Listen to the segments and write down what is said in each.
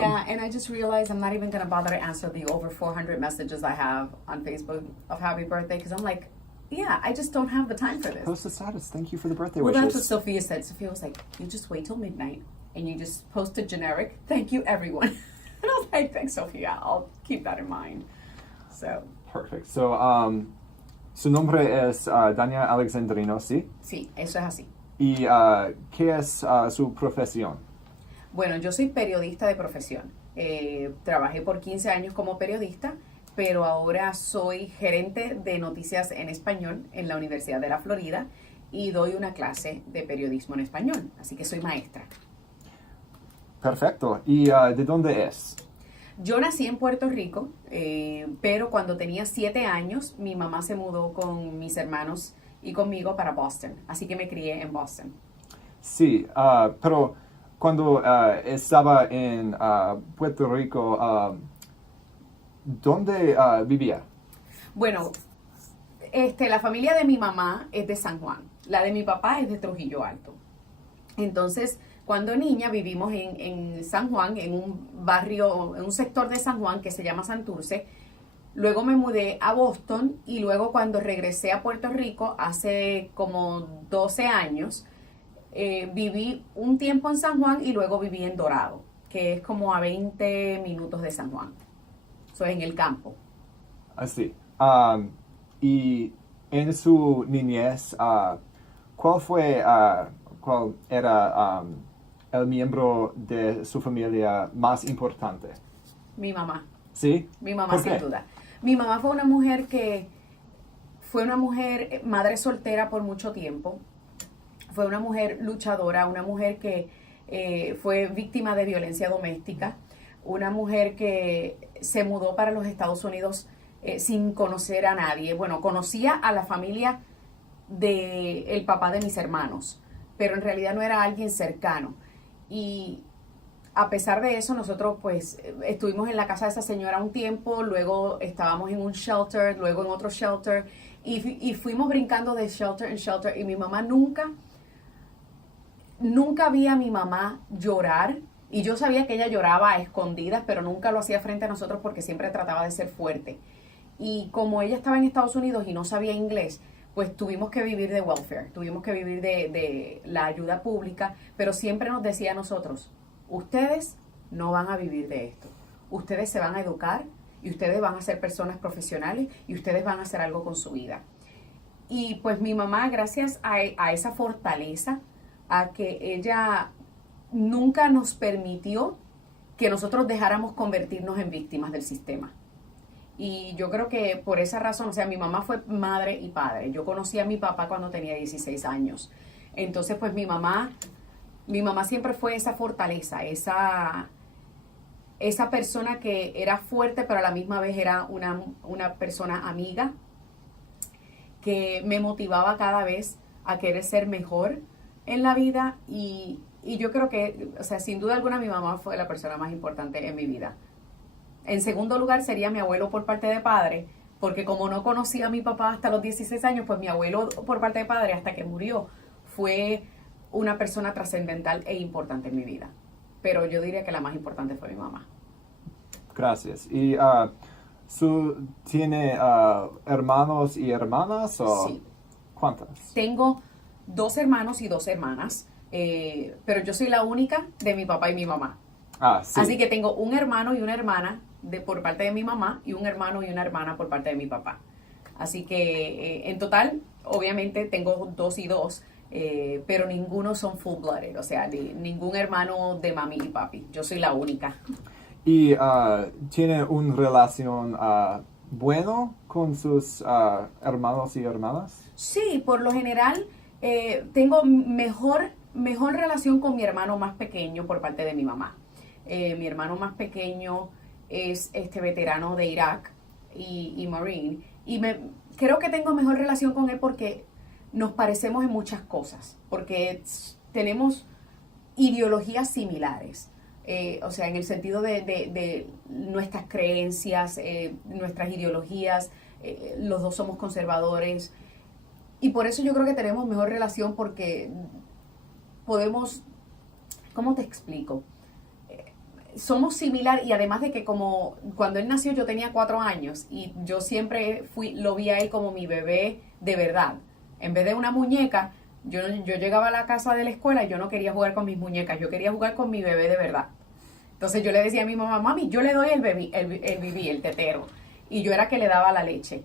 Yeah, and I just realized I'm not even going to bother to answer the over 400 messages I have on Facebook of happy birthday because I'm like, yeah, I just don't have the time for this. Post a status. Thank you for the birthday Well, wishes. that's what Sophia said. Sophia was like, you just wait till midnight and you just post a generic, thank you, everyone. And I was like, thanks, Sophia. I'll keep that in mind. So. Perfect. So, su nombre es Dania Alexandrino, ¿sí? Sí, eso es así. ¿Y qué es su profesión? Bueno, yo soy periodista de profesión. Trabajé por 15 años como periodista, pero ahora soy gerente de noticias en español en la Universidad de la Florida y doy una clase de periodismo en español, así que soy maestra. Perfecto. ¿Y de dónde es? Yo nací en Puerto Rico, pero cuando tenía 7 años, mi mamá se mudó con mis hermanos y conmigo para Boston, así que me crié en Boston. Sí, pero cuando estaba en Puerto Rico, ¿dónde vivía? Bueno, la familia de mi mamá es de San Juan, la de mi papá es de Trujillo Alto. Entonces, cuando niña vivimos en San Juan, en un barrio, en un sector de San Juan que se llama Santurce. Luego me mudé a Boston y luego cuando regresé a Puerto Rico hace como 12 años, viví un tiempo en San Juan y luego viví en Dorado, que es como a 20 minutos de San Juan. Eso es en el campo. Así. Y en su niñez, ¿cuál era el miembro de su familia más importante? Mi mamá. ¿Sí? Mi mamá, ¿Por sin qué? duda. Mi mamá fue una mujer madre soltera por mucho tiempo. Fue una mujer luchadora, una mujer que fue víctima de violencia doméstica, una mujer que se mudó para los Estados Unidos sin conocer a nadie. Bueno, conocía a la familia del papá de mis hermanos, pero en realidad no era alguien cercano. Y a pesar de eso, nosotros pues estuvimos en la casa de esa señora un tiempo, luego estábamos en un shelter, luego en otro shelter, y fuimos brincando de shelter en shelter, y mi mamá nunca vi a mi mamá llorar, y yo sabía que ella lloraba a escondidas, pero nunca lo hacía frente a nosotros porque siempre trataba de ser fuerte. Y como ella estaba en Estados Unidos y no sabía inglés, pues tuvimos que vivir de welfare, tuvimos que vivir de la ayuda pública, pero siempre nos decía a nosotros, ustedes no van a vivir de esto, ustedes se van a educar y ustedes van a ser personas profesionales y ustedes van a hacer algo con su vida. Y pues mi mamá, gracias a esa fortaleza, a que ella nunca nos permitió que nosotros dejáramos convertirnos en víctimas del sistema. Y yo creo que por esa razón, o sea, mi mamá fue madre y padre. Yo conocí a mi papá cuando tenía 16 años. Entonces, pues mi mamá siempre fue esa fortaleza, esa persona que era fuerte, pero a la misma vez era una persona amiga, que me motivaba cada vez a querer ser mejor en la vida. Y yo creo que, o sea, sin duda alguna mi mamá fue la persona más importante en mi vida. En segundo lugar sería mi abuelo por parte de padre, porque como no conocí a mi papá hasta los 16 años, pues mi abuelo por parte de padre, hasta que murió, fue una persona trascendental e importante en mi vida. Pero yo diría que la más importante fue mi mamá. Gracias. ¿Y tiene hermanos y hermanas? ¿O Sí. ¿Cuántas? Tengo 2 hermanos y 2 hermanas, pero yo soy la única de mi papá y mi mamá. Sí. Así que tengo un hermano y una hermana por parte de mi mamá y un hermano y una hermana por parte de mi papá. Así que en total, obviamente tengo 2 y 2, pero ninguno son full-blooded, o sea, ningún hermano de mami y papi. Yo soy la única. ¿Y tiene una relación bueno con sus hermanos y hermanas? Sí, por lo general tengo mejor relación con mi hermano más pequeño por parte de mi mamá. Mi hermano más pequeño es veterano de Irak y Marine. Y creo que tengo mejor relación con él porque nos parecemos en muchas cosas, porque tenemos ideologías similares. O sea, en el sentido de nuestras creencias, nuestras ideologías, los dos somos conservadores. Y por eso yo creo que tenemos mejor relación porque podemos, ¿cómo te explico? somos similar y además de que como cuando él nació yo tenía 4 años y yo siempre lo vi a él como mi bebé de verdad. En vez de una muñeca, yo llegaba a la casa de la escuela y yo no quería jugar con mis muñecas, yo quería jugar con mi bebé de verdad. Entonces yo le decía a mi mamá, mami, yo le doy el bibí, el tetero. Y yo era que le daba la leche.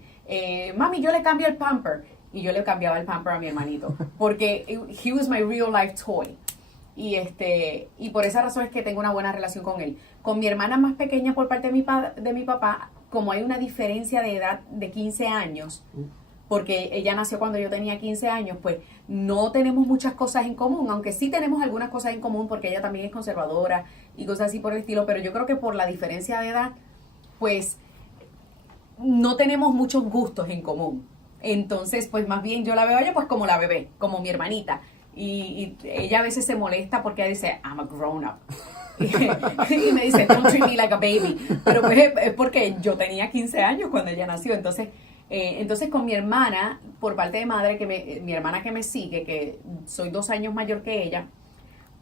Mami, yo le cambio el pamper. Y yo le cambiaba el pamper a mi hermanito. Porque he was my real life toy. Y por esa razón es que tengo una buena relación con él. Con mi hermana más pequeña por parte de mi papá, como hay una diferencia de edad de 15 años, porque ella nació cuando yo tenía 15 años, pues no tenemos muchas cosas en común, aunque sí tenemos algunas cosas en común porque ella también es conservadora y cosas así por el estilo, pero yo creo que por la diferencia de edad, pues no tenemos muchos gustos en común. Entonces, pues más bien yo la veo a ella pues como la bebé, como mi hermanita. Y ella a veces se molesta porque ella dice, I'm a grown up. Y me dice, don't treat me like a baby. Pero pues es porque yo tenía 15 años cuando ella nació. Entonces con mi hermana, por parte de madre, mi hermana que me sigue, que soy 2 años mayor que ella,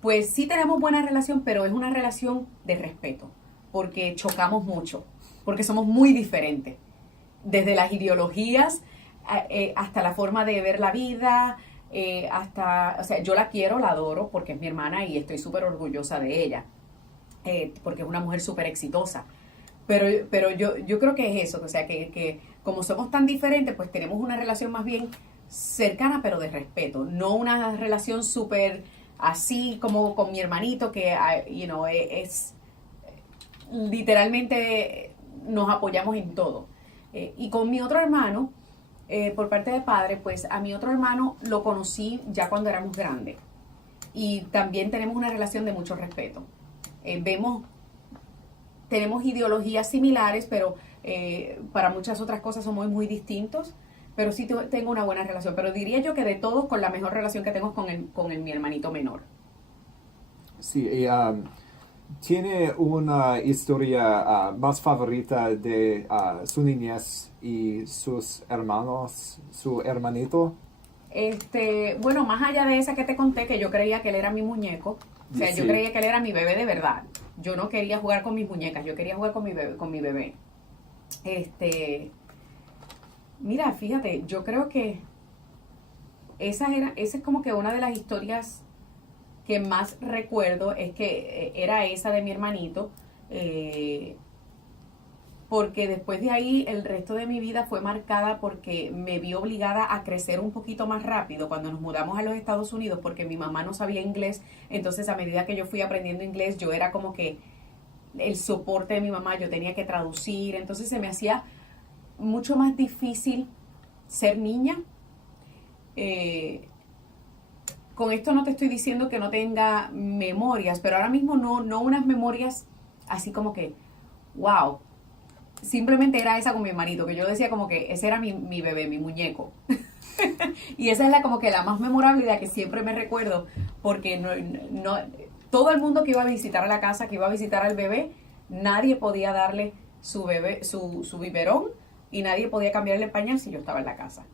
pues sí tenemos buena relación, pero es una relación de respeto, porque chocamos mucho, porque somos muy diferentes, desde las ideologías hasta la forma de ver la vida, o sea, yo la quiero, la adoro, porque es mi hermana y estoy súper orgullosa de ella, porque es una mujer súper exitosa. Pero yo creo que es eso, o sea, que como somos tan diferentes, pues tenemos una relación más bien cercana, pero de respeto, no una relación súper así como con mi hermanito, que, es literalmente nos apoyamos en todo. Y con mi otro hermano, por parte de padre, pues a mi otro hermano lo conocí ya cuando éramos grandes. Y también tenemos una relación de mucho respeto. Tenemos ideologías similares, pero para muchas otras cosas somos muy distintos. Pero sí tengo una buena relación. Pero diría yo que de todos, con la mejor relación que tengo con mi hermanito menor. Sí, y ¿tiene una historia más favorita de su niñez y sus hermanos, su hermanito? Bueno, más allá de esa que te conté, que yo creía que él era mi muñeco, o sea, yo creía que él era mi bebé de verdad. Yo no quería jugar con mis muñecas, yo quería jugar con mi bebé. Mira, fíjate, yo creo que esa es como que una de las historias que más recuerdo, es que era esa de mi hermanito, porque después de ahí el resto de mi vida fue marcada porque me vi obligada a crecer un poquito más rápido cuando nos mudamos a los Estados Unidos, porque mi mamá no sabía inglés. Entonces a medida que yo fui aprendiendo inglés, yo era como que el soporte de mi mamá, yo tenía que traducir, entonces se me hacía mucho más difícil ser niña. Con esto no te estoy diciendo que no tenga memorias, pero ahora mismo no unas memorias así como que, wow. Simplemente era esa con mi hermanito, que yo decía como que ese era mi bebé, mi muñeco. Y esa es como que la más memorable y la que siempre me recuerdo, porque no, todo el mundo que iba a visitar a la casa, que iba a visitar al bebé, nadie podía darle su bebé, su biberón, y nadie podía cambiarle el pañal si yo estaba en la casa.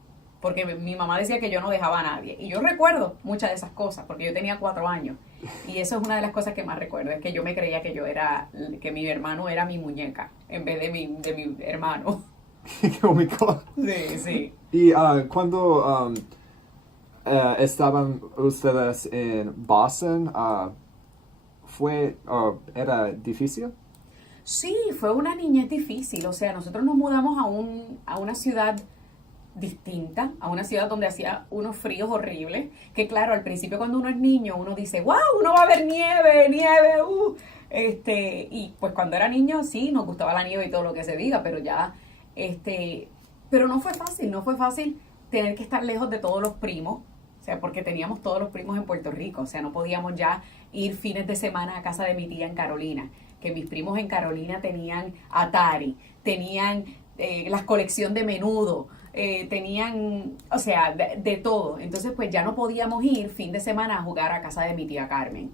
Porque mi mamá decía que yo no dejaba a nadie. Y yo recuerdo muchas de esas cosas, porque yo tenía 4 años. Y eso es una de las cosas que más recuerdo, es que yo me creía que mi hermano era mi muñeca, en vez de mi hermano. Qué cómico. Sí, sí. Y cuando estaban ustedes en Boston, ¿era difícil? Sí, fue una niñez difícil. O sea, nosotros nos mudamos a una ciudad distinta, a una ciudad donde hacía unos fríos horribles, que claro, al principio cuando uno es niño, uno dice, wow, uno va a ver nieve, y pues cuando era niño sí, nos gustaba la nieve y todo lo que se diga, pero ya, pero no fue fácil tener que estar lejos de todos los primos, o sea, porque teníamos todos los primos en Puerto Rico, o sea, no podíamos ya ir fines de semana a casa de mi tía en Carolina, que mis primos en Carolina tenían Atari, tenían la colección de Menudo, tenían, o sea, de todo. Entonces, pues ya no podíamos ir fin de semana a jugar a casa de mi tía Carmen.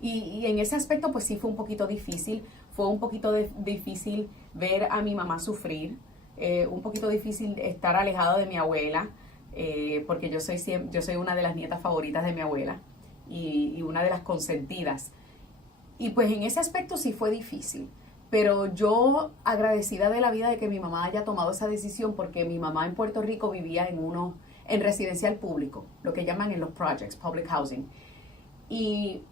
Y en ese aspecto, pues sí fue un poquito difícil. Fue un poquito difícil ver a mi mamá sufrir. Un poquito difícil estar alejado de mi abuela, porque yo soy una de las nietas favoritas de mi abuela y una de las consentidas. Y pues en ese aspecto sí fue difícil. Pero yo agradecida de la vida de que mi mamá haya tomado esa decisión, porque mi mamá en Puerto Rico vivía en residencial público, lo que llaman en los projects, public housing. Y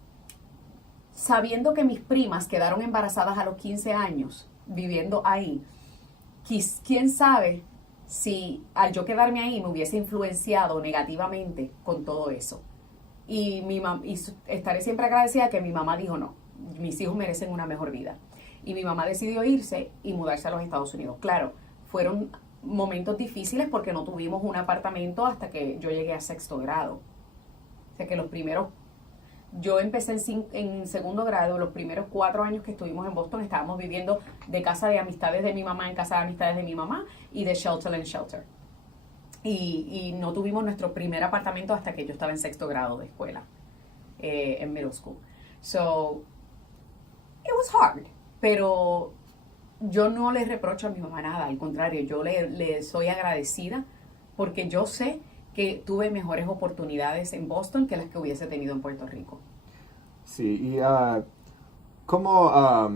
sabiendo que mis primas quedaron embarazadas a los 15 años viviendo ahí, quién sabe si al yo quedarme ahí me hubiese influenciado negativamente con todo eso. Y estaré siempre agradecida que mi mamá dijo no, mis hijos merecen una mejor vida. Y mi mamá decidió irse y mudarse a los Estados Unidos. Claro, fueron momentos difíciles porque no tuvimos un apartamento hasta que yo llegué a 6º grado. O sea que yo empecé en 2º grado, los primeros 4 años que estuvimos en Boston estábamos viviendo de casa de amistades de mi mamá en casa de amistades de mi mamá y de shelter en shelter. Y no tuvimos nuestro primer apartamento hasta que yo estaba en 6º grado de escuela, en middle school. So, it was hard, pero yo no le reprocho a mi mamá nada, al contrario, yo le soy agradecida porque yo sé que tuve mejores oportunidades en Boston que las que hubiese tenido en Puerto Rico. Sí, y ¿cómo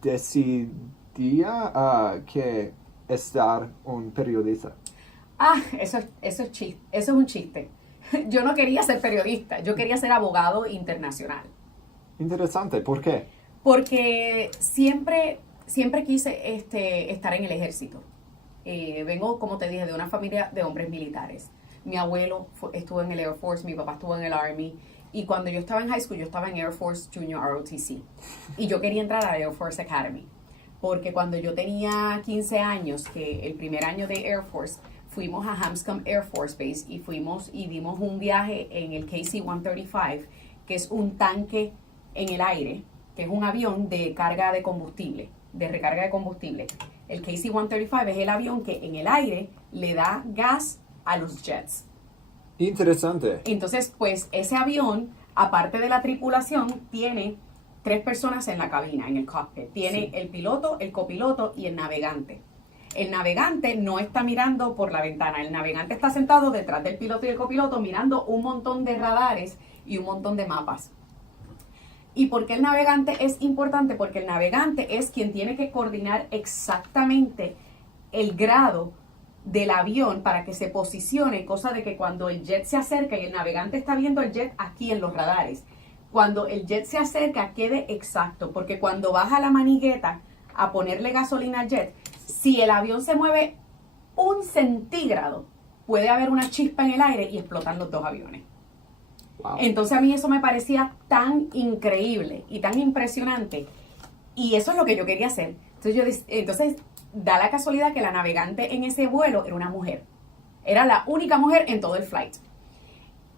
decidía que estar un periodista? Eso es un chiste. Yo no quería ser periodista, yo quería ser abogado internacional. Interesante, ¿por qué? Porque siempre quise estar en el ejército. Vengo, como te dije, de una familia de hombres militares. Mi abuelo estuvo en el Air Force, mi papá estuvo en el Army. Y cuando yo estaba en high school, yo estaba en Air Force Junior ROTC. Y yo quería entrar a la Air Force Academy. Porque cuando yo tenía 15 años, que el primer año de Air Force, fuimos a Hanscom Air Force Base y fuimos y dimos un viaje en el KC-135, que es un tanque en el aire, que es un avión de carga de combustible, de recarga de combustible. El KC-135 es el avión que en el aire le da gas a los jets. Interesante. Entonces, pues ese avión, aparte de la tripulación, tiene 3 personas en la cabina, en el cockpit. Tiene el piloto, el copiloto y el navegante. El navegante no está mirando por la ventana. El navegante está sentado detrás del piloto y el copiloto mirando un montón de radares y un montón de mapas. ¿Y por qué el navegante es importante? Porque el navegante es quien tiene que coordinar exactamente el grado del avión para que se posicione, cosa de que cuando el jet se acerca y el navegante está viendo el jet aquí en los radares, cuando el jet se acerca quede exacto, porque cuando baja la manigueta a ponerle gasolina al jet, si el avión se mueve 1 centígrado, puede haber una chispa en el aire y explotan los 2 aviones. Wow. Entonces a mí eso me parecía tan increíble y tan impresionante, y eso es lo que yo quería hacer. Entonces da la casualidad que la navegante en ese vuelo era una mujer. Era la única mujer en todo el flight.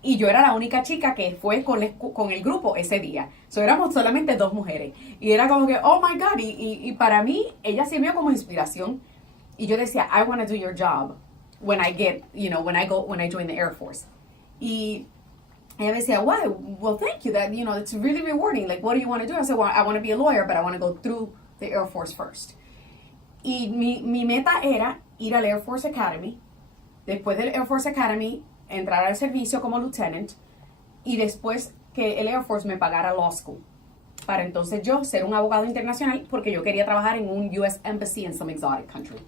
Y yo era la única chica que fue con el grupo ese día. Éramos solamente 2 mujeres. Y era como que, oh my God. Y para mí, ella sirvió como inspiración. Y yo decía, I want to do your job when I join the Air Force. Y ella me decía, why? Well, thank you. It's really rewarding. Like, what do you want to do? I said, well, I want to be a lawyer, but I want to go through the Air Force first. Y mi meta era ir al Air Force Academy. Después del Air Force Academy, entrar al servicio como lieutenant. Y después que el Air Force me pagara law school. Para entonces yo ser un abogado internacional, porque yo quería trabajar en un US Embassy in some exotic country.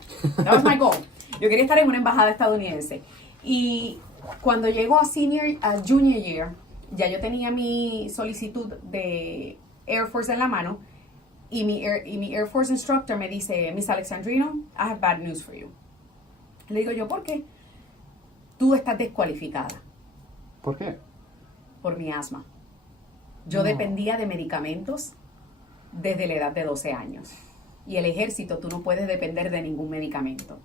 That was my goal. Yo quería estar en una embajada estadounidense. Y cuando llego a junior year, ya yo tenía mi solicitud de Air Force en la mano. Y mi Air Force instructor me dice, Miss Alexandrino, I have bad news for you. Le digo yo, ¿por qué? Tú estás descualificada. ¿Por qué? Por mi asma. Yo dependía de medicamentos desde la edad de 12 años. Y el ejército, tú no puedes depender de ningún medicamento.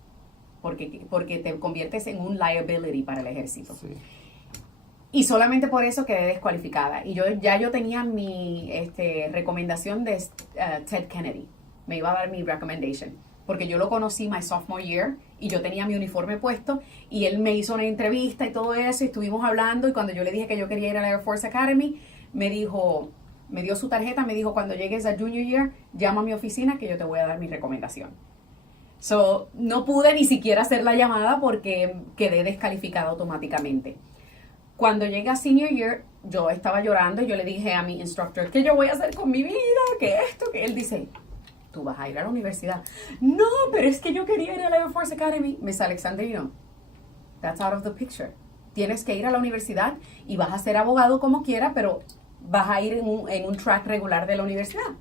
Porque te conviertes en un liability para el ejército. Sí. Y solamente por eso quedé descualificada. Y yo tenía mi recomendación de Ted Kennedy. Me iba a dar mi recommendation. Porque yo lo conocí my sophomore year y yo tenía mi uniforme puesto y él me hizo una entrevista y todo eso y estuvimos hablando, y cuando yo le dije que yo quería ir a la Air Force Academy, me dio su tarjeta, me dijo, cuando llegues a junior year, llama a mi oficina que yo te voy a dar mi recomendación. No pude ni siquiera hacer la llamada porque quedé descalificada automáticamente. Cuando llegué a senior year, yo estaba llorando y yo le dije a mi instructor, ¿qué yo voy a hacer con mi vida? ¿Qué esto? Que él dice, tú vas a ir a la universidad. No, pero es que yo quería ir a la Air Force Academy. Miss Alexandrino, that's out of the picture. Tienes que ir a la universidad y vas a ser abogado como quiera, pero vas a ir en un track regular de la universidad.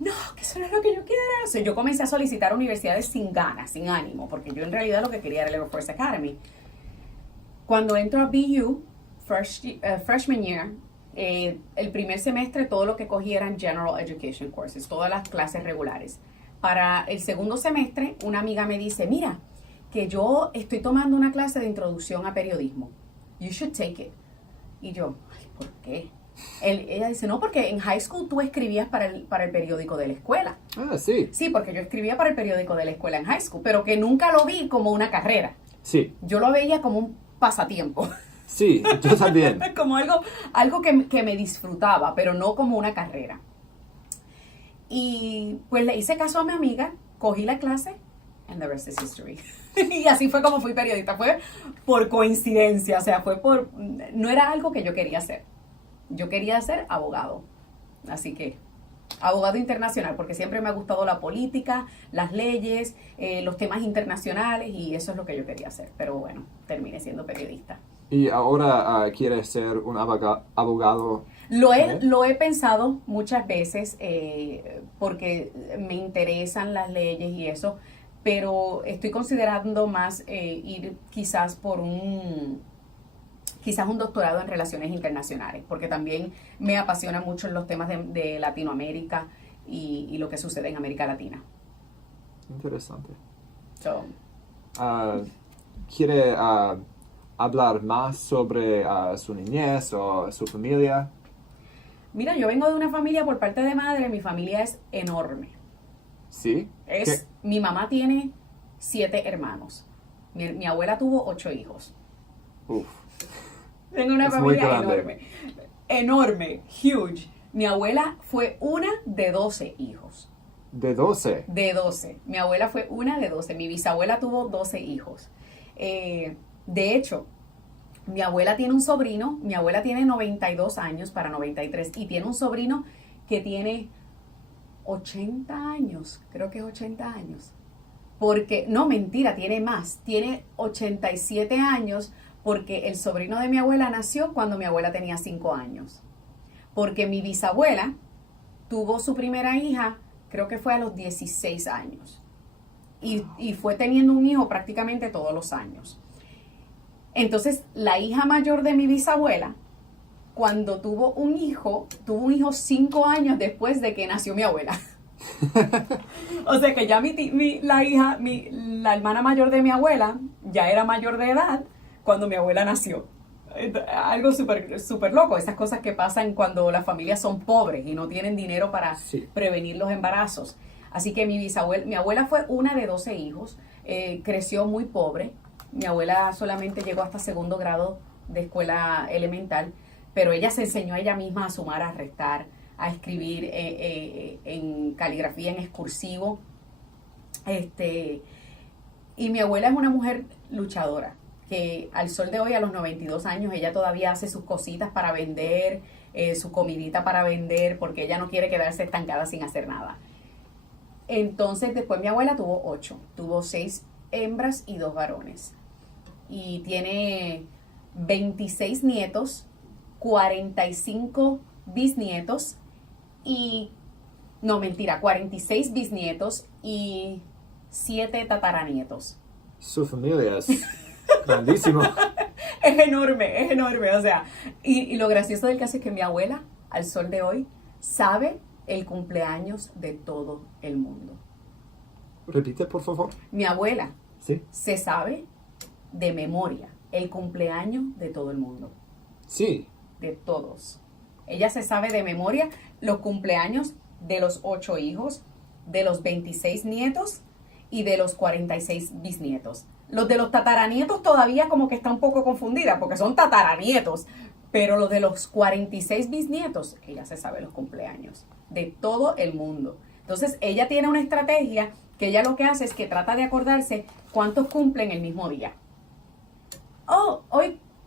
No, que eso no es lo que yo quiero. O sea, yo comencé a solicitar universidades sin ganas, sin ánimo, porque yo en realidad lo que quería era la Air Force Academy. Cuando entro a BU, freshman year, el primer semestre todo lo que cogí eran General Education Courses, todas las clases regulares. Para el segundo semestre, una amiga me dice, mira, que yo estoy tomando una clase de introducción a periodismo. You should take it. Y yo, ay, ¿por qué? Ella dice, no, porque en high school tú escribías para el periódico de la escuela. Ah, sí. Sí, porque yo escribía para el periódico de la escuela en high school, pero que nunca lo vi como una carrera. Sí. Yo lo veía como un pasatiempo. Sí, yo también. Como algo que me disfrutaba, pero no como una carrera. Y pues le hice caso a mi amiga, cogí la clase, and the rest is history. Y así fue como fui periodista, fue por coincidencia, o sea, no era algo que yo quería hacer. Yo quería ser abogado, así que abogado internacional, porque siempre me ha gustado la política, las leyes, los temas internacionales, y eso es lo que yo quería hacer. Pero bueno, terminé siendo periodista. ¿Y ahora quieres ser un abogado? Lo he pensado muchas veces porque me interesan las leyes y eso, pero estoy considerando más ir quizás por un doctorado en relaciones internacionales, porque también me apasiona mucho los temas de Latinoamérica y lo que sucede en América Latina. Interesante. So, ¿Quiere hablar más sobre su niñez o su familia? mira, yo vengo de una familia por parte de madre, mi familia es enorme. ¿Sí? Mi mamá tiene 7 hermanos. Mi abuela tuvo 8 hijos. Uf. Tengo una Es muy familia grande. enorme. Enorme, huge. Mi abuela fue una de 12 hijos. ¿De 12? De 12. Mi abuela fue una de 12. Mi bisabuela tuvo 12 hijos. De hecho, mi abuela tiene un sobrino. Mi abuela tiene 92 años para 93. Y tiene un sobrino que tiene 80 años. Creo que es 80 años. Porque, no, mentira, tiene más. Tiene 87 años porque el sobrino de mi abuela nació cuando mi abuela tenía 5 años. Porque mi bisabuela tuvo su primera hija, creo que fue a los 16 años. Y fue teniendo un hijo prácticamente todos los años. Entonces, la hija mayor de mi bisabuela, cuando tuvo un hijo 5 años después de que nació mi abuela. O sea que ya la hermana mayor de mi abuela, ya era mayor de edad cuando mi abuela nació. Algo súper loco, esas cosas que pasan cuando las familias son pobres y no tienen dinero para prevenir los embarazos. Así que mi abuela fue una de 12 hijos, creció muy pobre. Mi abuela solamente llegó hasta 2º grado de escuela elemental, pero ella se enseñó a ella misma a sumar, a restar, a escribir en caligrafía, en excursivo. Y mi abuela es una mujer luchadora, que al sol de hoy, a los 92 años, ella todavía hace sus cositas para vender, su comidita para vender, porque ella no quiere quedarse estancada sin hacer nada. Entonces, después mi abuela tuvo 8, tuvo 6 hembras y 2 varones. Y tiene 26 nietos, 45 bisnietos y, no, mentira, 46 bisnietos y 7 tataranietos. Su familia es grandísimo. Es enorme, o sea, y lo gracioso del caso es que mi abuela, al sol de hoy, sabe el cumpleaños de todo el mundo. Repite, por favor. Mi abuela Sí. se sabe de memoria el cumpleaños de todo el mundo, Sí. de todos. Ella se sabe de memoria los cumpleaños de los 8 hijos, de los 26 nietos y de los 46 bisnietos. Los de los tataranietos todavía como que está un poco confundida porque son tataranietos, pero los de los 46 bisnietos, ella se sabe los cumpleaños de todo el mundo. Entonces ella tiene una estrategia que ella lo que hace es que trata de acordarse cuántos cumplen el mismo día. Oh,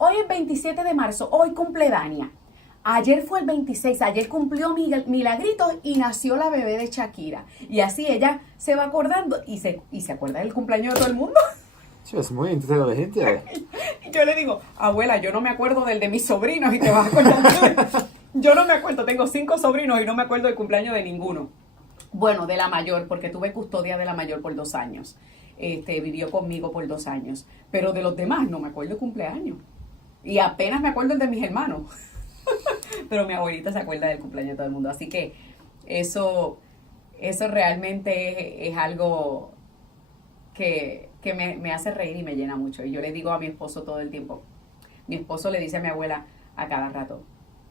hoy es 27 de marzo, hoy cumple Dania. Ayer fue el 26, ayer cumplió Milagritos y nació la bebé de Shakira. Y así ella se va acordando y se acuerda del cumpleaños de todo el mundo. Sí, es muy inteligente. Y yo le digo, abuela, yo no me acuerdo del de mis sobrinos y te vas a acordar. Yo no me acuerdo, tengo 5 sobrinos y no me acuerdo del cumpleaños de ninguno. Bueno, de la mayor, porque tuve custodia de la mayor por 2 años. Vivió conmigo por 2 años. Pero de los demás no me acuerdo el cumpleaños. Y apenas me acuerdo el de mis hermanos. Pero mi abuelita se acuerda del cumpleaños de todo el mundo. Así que eso realmente es algo que me hace reír y me llena mucho. Y yo le digo a mi esposo todo el tiempo. Mi esposo le dice a mi abuela a cada rato,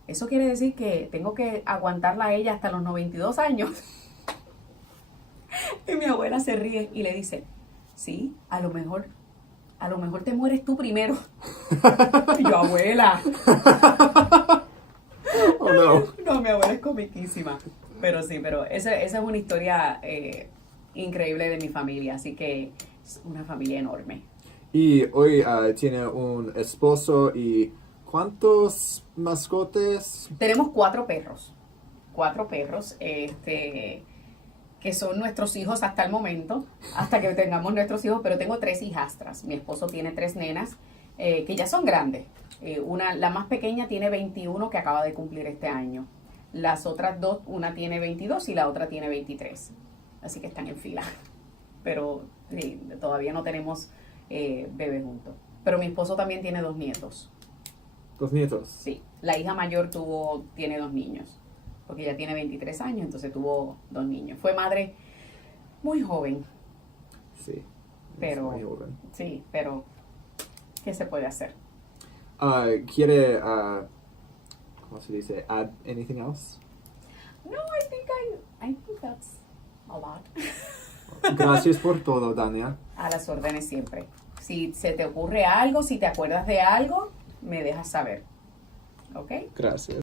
¿eso quiere decir que tengo que aguantarla a ella hasta los 92 años? Y mi abuela se ríe y le dice, sí, a lo mejor te mueres tú primero. Y yo, abuela. Oh, no. No, mi abuela es comiquísima. Pero sí, esa es una historia increíble de mi familia. Así que es una familia enorme. Y hoy tiene un esposo y ¿cuántos mascotes? Tenemos 4 perros. 4 perros, que son nuestros hijos hasta el momento, hasta que tengamos nuestros hijos, pero tengo 3 hijastras. Mi esposo tiene 3 nenas, que ya son grandes. La más pequeña tiene 21, que acaba de cumplir este año. Las otras 2, una tiene 22 y la otra tiene 23. Así que están en fila. Pero sí, todavía no tenemos bebés juntos. Pero mi esposo también tiene 2 nietos. 2 nietos. Sí, la hija mayor tiene 2 niños. Porque ella tiene 23 años, entonces tuvo 2 niños. Fue madre muy joven. Sí. Pero, muy joven. sí, pero ¿qué se puede hacer? ¿Quiere, cómo se dice, add anything else? No, I think that's a lot. Gracias por todo, Dania. A las órdenes siempre. Si se te ocurre algo, si te acuerdas de algo, me dejas saber. ¿Ok? Gracias.